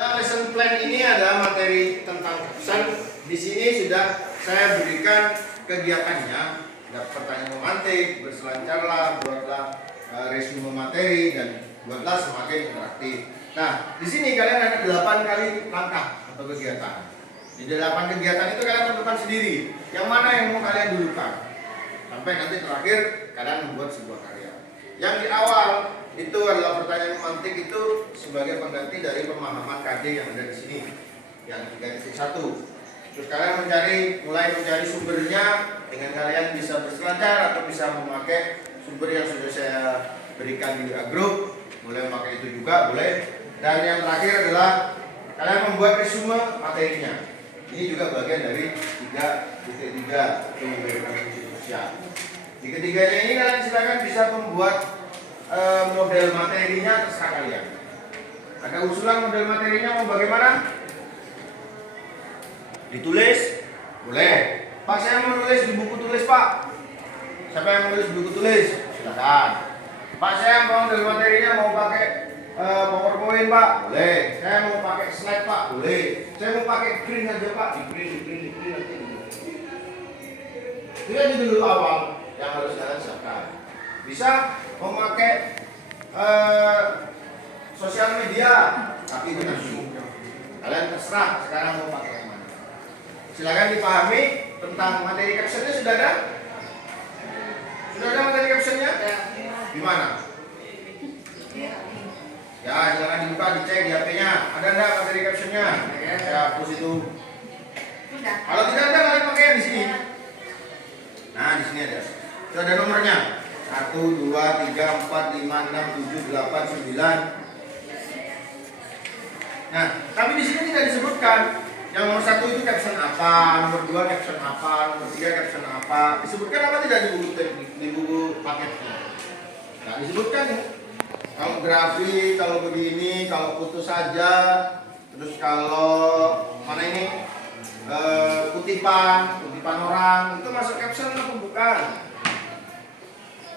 Lesson plan ini ada materi tentang caption. Di sini sudah saya berikan kegiatannya. Ada pertanyaan memantik, berselancarlah, buatlah resume materi dan buatlah semakin interaktif. Nah, di sini kalian ada 8 kali langkah atau kegiatan. Di 8 kegiatan itu kalian tentukan sendiri. Yang mana yang mau kalian dulukan. Sampai nanti terakhir kalian membuat sebuah karya. Yang di awal itu adalah pertanyaan memantik itu sebagai pengganti dari pemahaman KD yang ada di sini. Yang 3.1. Terus kalian mulai mencari sumbernya dengan kalian bisa berselancar atau bisa memakai sumber yang sudah saya berikan di group. Mulai memakai itu juga boleh. Dan yang terakhir adalah kalian membuat resume materinya. Ini juga bagian dari 3.3 untuk memberikan sosial. Di ketiganya ini kalian silakan bisa membuat model materinya terserah kalian. Ada usulan model materinya mau bagaimana? Ditulis? Boleh. Pak, saya mau nulis di buku tulis, Pak. Siapa yang mau nulis di buku tulis? Silakan. Pak, saya mau model materinya mau pakai PowerPoint, Pak. Boleh. Saya mau pakai slide, Pak. Boleh. Saya mau pakai print aja, Pak. Di print nanti. Itu aja dulu awal yang harus kalian siapkan. Bisa memakai sosial media, tapi itu nanti kalian terserah sekarang mau pakai yang mana. Silakan dipahami tentang materi captionnya sudah ada? Sudah ada materi captionnya? Di mana? Ya, silakan dibuka, dicek di HP-nya. Ada enggak materi captionnya? Saya hapus itu. Kalau tidak ada kalian pakai yang di sini. Nah, di sini ada. Sudah ada nomornya. 1, 2, 3, 4, 5, 6, 7, 8, 9. Nah, tapi di sini tidak disebutkan. Yang nomor 1 itu caption apa, nomor 2 caption apa, nomor 3 caption apa. Disebutkan apa tidak di buku paketnya? Nah, disebutkan ya. Kalau grafik, kalau begini, kalau foto saja, terus kalau mana ini kutipan orang itu masuk caption atau bukan?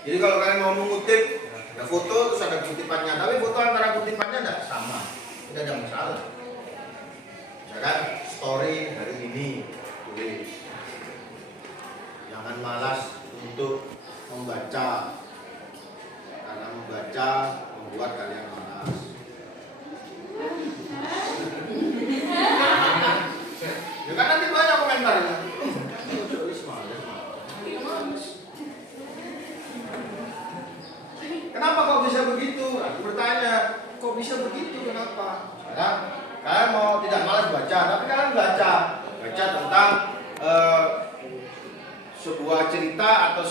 Jadi kalau kalian mau mengutip, ada foto terus ada kutipannya, tapi foto antara kutipannya tidak sama, tidak ada masalah. Misalkan story hari ini tulis, jangan malas untuk membaca, karena membaca membuat kalian malas. Ya kan nanti banyak komentarnya. Kenapa kok bisa begitu? Aku bertanya, kok bisa begitu? Kenapa? Karena kalian mau tidak malas baca, tapi kalian baca tentang sebuah cerita atau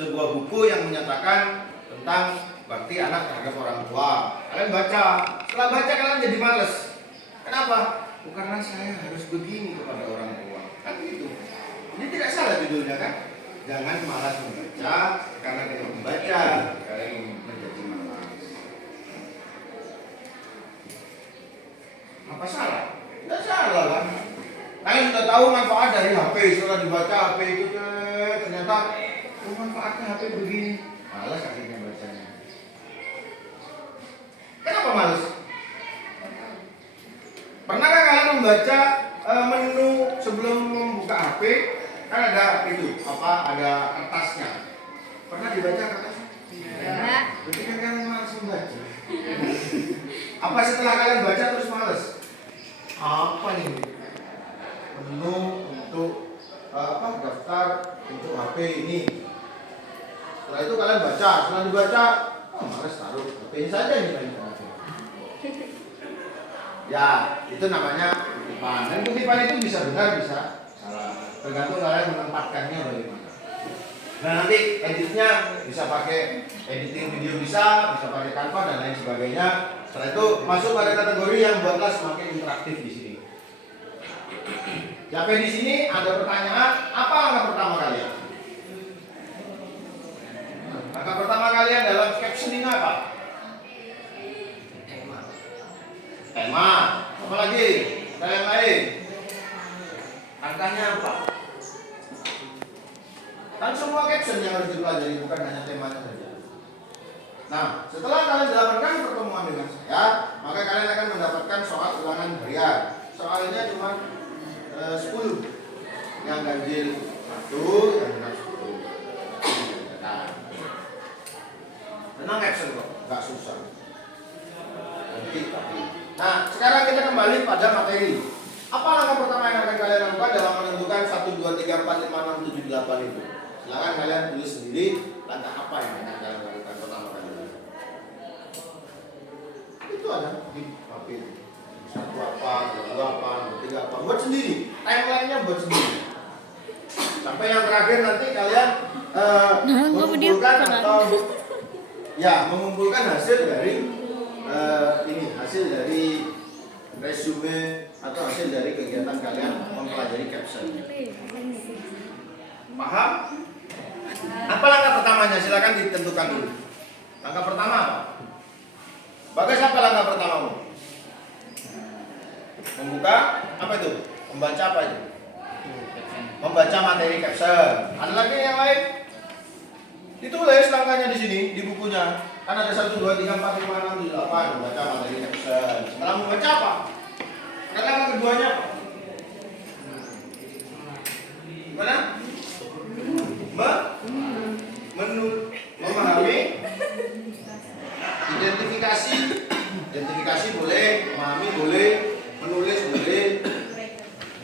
sebuah buku yang menyatakan tentang bakti anak terhadap orang tua. Kalian baca, setelah baca kalian jadi malas. Kenapa? Karena saya harus begini kepada orang tua. Kan gitu. Ini tidak salah judulnya kan? Jangan malas membaca, karena dengan membaca kalian menjadi malas. Apa salah? Tidak salah kan? Kalian sudah tahu manfaat dari HP. Setelah dibaca HP itu ternyata manfaatnya HP begini. Malas akhirnya bacanya. Kenapa malas? Pernahkah kalian membaca menu sebelum membuka HP? Kan ada itu, ada kertasnya. Pernah dibaca kertasnya? Iya. Berarti kan kalian malas membaca. Apa setelah kalian baca terus malas? Apa ini? Menu untuk daftar untuk HP ini. Setelah itu kalian baca. Setelah dibaca, malas taruh HP ini saja nih. Ya, itu namanya kutipan. Dan kutipan itu bisa benar, bisa salah. Tergantung kalian menempatkannya bagaimana. Nah, nanti editnya bisa pakai editing video bisa pakai Canva dan lain sebagainya. Setelah itu masuk pada kategori yang buatlah semakin interaktif di sini. Sampai di sini ada pertanyaan, apa langkah pertama kalian? Langkah pertama kalian dalam captioning apa? Tema. Apa lagi? Ada yang lain? Langkahnya apa? Kan semua caption yang harus dipelajari, bukan hanya temanya saja. Nah, setelah kalian dapatkan pertemuan dengan saya, maka kalian akan mendapatkan soal ulangan harian. Soalnya cuma 10. Yang ganjil 1, yang genap 10. Nah, tenang caption kok, nggak susah. Nah, sekarang kita kembali pada materi. Apa langkah pertama yang akan kalian lakukan dalam menentukan 1, 2, 3, 4, 5, 6, 7, 8 itu? Silakan kalian tulis sendiri langkah apa yang akan kalian lakukan pertama kali. Itu ada di HP itu. 1 apa, 2 apa, 3 apa. Buat sendiri. Timeline-nya buat sendiri. Sampai yang terakhir nanti kalian mengumpulkan atau mengumpulkan hasil dari hasil dari resume atau hasil dari kegiatan kalian mempelajari caption. Paham? Apa langkah pertamanya? Silakan ditentukan dulu. Langkah pertama apa? Bagas, apa langkah pertamamu? Membuka apa itu? Membaca apa itu? Membaca materi caption. Ada lagi yang lain? Ditulis langkahnya di sini di bukunya. Kan ada 1, 2, 3, 4, 5, 6, 7, 8. Membaca materi caption. Setelah membaca apa? Langkah keduanya apa? Gimana? Memahami. Identifikasi boleh, memahami boleh, menulis boleh,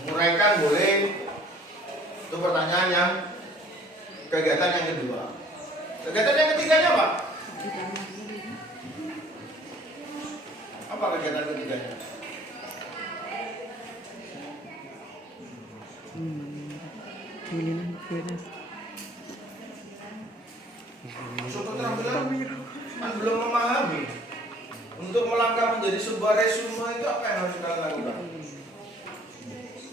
menguraikan boleh. Itu pertanyaan yang kegiatan yang kedua. Kegiatan yang ketiganya apa? Apa kegiatan ketiganya? Kan belum memahami. Untuk melangkah menjadi sebuah resume itu apa yang harus kalian lakukan?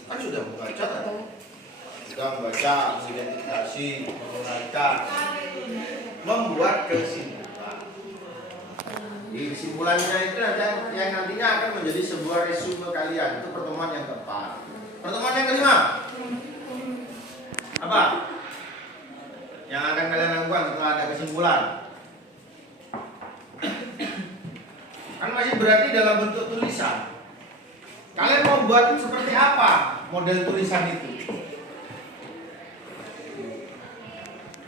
Kan sudah membaca tadi. Sudah membaca, mengidentifikasi, menguraikan, membuat kesimpulan. Di kesimpulannya itu yang nantinya akan menjadi sebuah resume kalian. Itu pertemuan yang keempat. Pertemuan yang kelima. Apa? Yang akan kalian lakukan setelah ada kesimpulan? Kan masih berarti dalam bentuk tulisan. Kalian mau buat seperti apa model tulisan itu?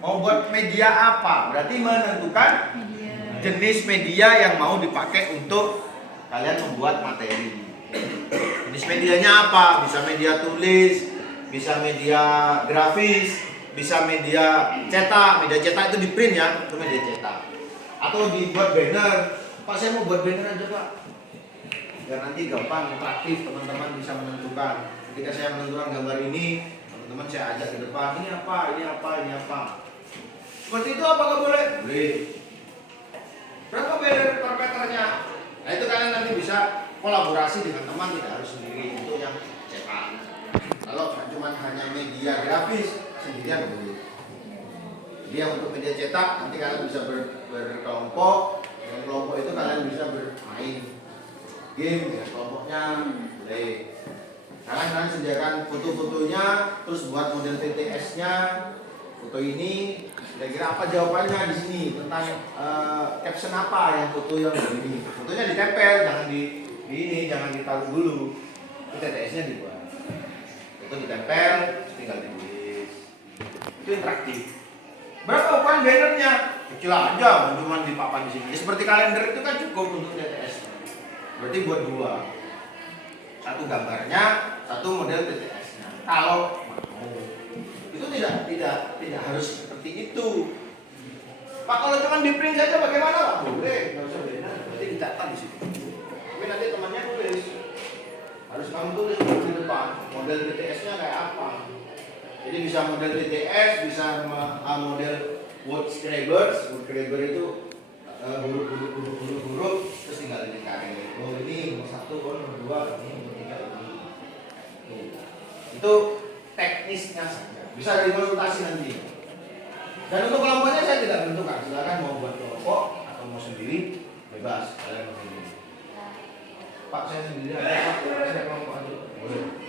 Mau buat media apa? Berarti menentukan jenis media yang mau dipakai untuk kalian membuat materi. Jenis medianya apa? Bisa media tulis, bisa media grafis, bisa media cetak. Media cetak itu di print ya, itu media cetak. Atau dibuat banner. Pak, saya mau buat banner aja Pak. Biar nanti gampang, interaktif, teman-teman bisa menentukan. Ketika saya menentukan gambar ini, teman-teman saya ajak ke depan. Ini apa, ini apa, ini apa. Seperti itu apakah boleh? Boleh. Berapa banner per meternya? Nah itu kalian nanti bisa kolaborasi dengan teman, tidak harus sendiri untuk yang cetak. Kalau cuma hanya media grafis, sendirian boleh. Jadi yang untuk media cetak, nanti kalian bisa berkelompok. Dengan kelompok itu kalian bisa bermain game dengan kelompoknya, boleh. Kalian sediakan foto-fotonya, terus buat model PTS-nya. Foto ini, kira-kira apa jawabannya di sini tentang caption apa yang foto yang ini. Fotonya ditempel, jangan di ini, jangan ditaruh dulu. Itu PTS-nya dibuat. Foto ditempel, tinggal ditulis. Itu interaktif. Berapa ukuran bannernya? Kecil aja, cuma dipapan di sini. Ya, seperti kalender itu kan cukup untuk TTS. Berarti buat 2. Satu gambarnya, satu model TTS-nya. Kalau mau, itu tidak harus seperti itu. Pak, kalau cuma di print saja bagaimana Pak? Boleh, nggak usah banner. Berarti dicatat di situ. Tapi nanti temannya tulis. Harus kamu tulis di depan. Model TTS-nya kayak apa? Jadi bisa model TTS, bisa model word scrabbers. Word scrabber itu huruf-huruf, terus tinggal ditarik. Oh ini nomor 1, nomor 2, ini nomor 3 ini. Itu teknisnya saja. Bisa dikonsultasi nanti. Dan untuk kelompoknya saya tidak menentukan. Silakan mau buat kelompok atau mau sendiri, bebas. Kalian memilih. Pak saya sendiri aja, Pak saya kelompok aja. Boleh.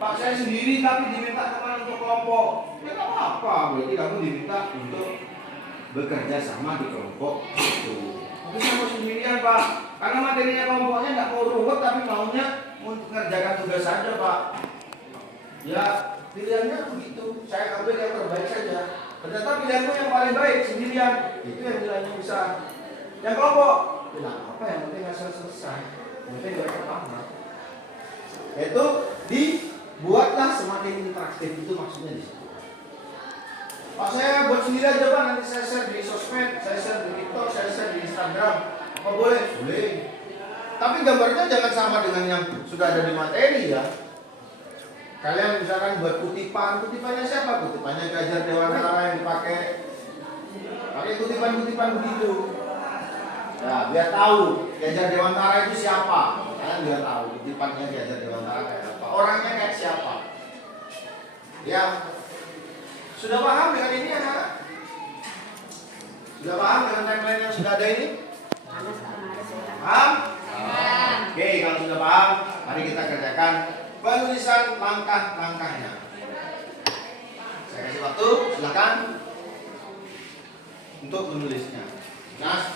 Pak saya sendiri tapi diminta teman untuk kelompok. Ya nggak apa-apa, berarti kamu diminta untuk bekerja sama di kelompok itu. Tapi saya mau sendirian Pak, karena materinya kelompoknya nggak mau ruwet tapi maunya mengerjakan tugas saja Pak. Ya pilihannya begitu, saya ambil yang terbaik saja. Ternyata pilihanku yang paling baik sendirian, itu yang nilainya bisa. Yang kelompok, bilang apa yang penting hasil selesai, yang penting mereka paham. Itu dibuatlah semakin interaktif, itu maksudnya di situ. Pak saya buat sendiri aja Pak, nanti saya share di sosmed, saya share di TikTok, saya share di Instagram. Apa boleh? Boleh. Tapi gambarnya jangan sama dengan yang sudah ada di materi ya. Kalian misalkan buat kutipannya siapa? Kutipannya Gajar Dewantara yang dipakai. Pakai kutipan-kutipan begitu. Ya, biar tahu Gajar Dewantara itu siapa. Kalian biar tahu kutipannya Gajar Dewantara kayak apa. Orangnya kayak siapa. Ya. Sudah paham dengan ini anak? Sudah paham dengan timeline yang sudah ada ini? Paham? Oke, kalau sudah paham, mari kita kerjakan penulisan langkah-langkahnya. Saya kasih waktu, silakan untuk menulisnya. Nah,